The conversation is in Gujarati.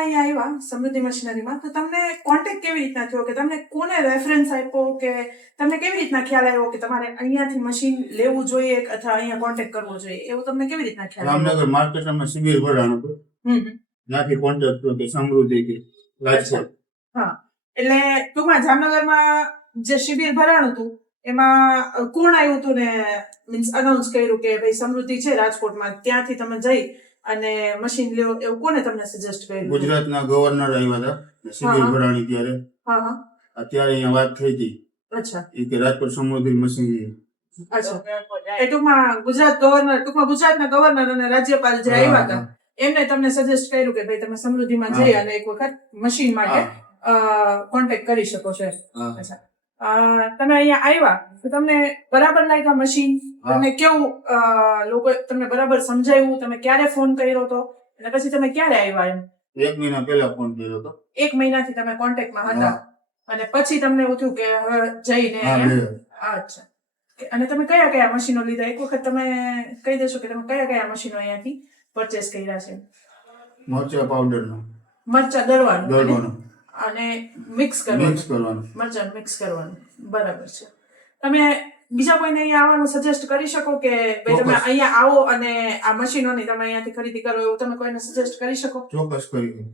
અહીંયા આવ્યા સમૃદ્ધિ મશીનરીમાં, તો તમને કોન્ટેક્ટ કેવી રીતના થયો, કે તમને કોને રેફરન્સ આપ્યો, કે તમને કેવી રીતના ખ્યાલ આવ્યો કે તમારે અહીંયાથી મશીન લેવું જોઈએ અથવા અહીંયા કોન્ટેક્ટ કરવો જોઈએ, એવું તમને કેવી રીતના ખ્યાલ આવ્યો? રામનગર માર્કેટમાં શિબિર ભરાણું હતું, ત્યાંથી કોન્ટેક્ટ થયો કે સમૃદ્ધિ કે રાજકોટ. હા, એટલે ટૂંકમાં જામનગરમાં જે શિબિર ભરાણું હતું એમાં કોણ આવ્યું હતું ને મીન્સ અનાઉન્સ કર્યું કે ભાઈ સમૃદ્ધિ છે રાજકોટમાં, ત્યાંથી તમે જઈ અને મશીન લ્યો, એવું કોને તમને સજેસ્ટ કર્યું? ગુજરાતના ગવર્નર આવ્યા હતા શિબિર ભરાણી ત્યારે. હા હા, અત્યારે અહીંયા વાત થઈ હતી. અચ્છા, એ કે રાજકોટ સમૃદ્ધિ મશીન. અચ્છા. એ ટૂંકમાં ગુજરાતના ગવર્નર અને રાજ્યપાલ જે આવ્યા હતા એમને તમને સજેસ્ટ કર્યું કે ભાઈ તમે સમૃદ્ધિમાં જઈ અને એક વખત મશીન માટે કોન્ટેક્ટ કરી શકો છો. અચ્છા, તમે અહીંયા આવ્યા તો તમને બરાબર લાગ્યા મશીન? તમને કેવું લોકો તમને બરાબર સમજાયું? તમે ક્યારે ફોન કર્યો હતો અને પછી તમે ક્યારે આવ્યા? એમ 1 મહિના પહેલા ફોન કર્યો હતો. 1 મહિનાથી તમે કોન્ટેક્ટમાં હતા અને પછી તમને એવું થયું કે હવે જઈને અહીંયા. અચ્છા, અને તમે કયા કયા મશીનો લીધા? એક વખત તમે કહી દેશો કે તમે કયા કયા મશીનો અહીંયાથી પરચેસ કર્યા છે? મરચા પાવડરનો, મરચા દળવાનું દળવાનું અને મિક્સ કરવાનું. મરચાં મિક્સ કરવાનું, બરાબર છે. તમે બીજા કોઈને અહીંયા આવવાનું સજેસ્ટ કરી શકો કે ભાઈ તમે અહીંયા આવો અને આ મશીનોની તમે અહીંયાથી ખરીદી કરો, એવું તમે કોઈને સજેસ્ટ કરી શકો? ચોક્કસ કરી.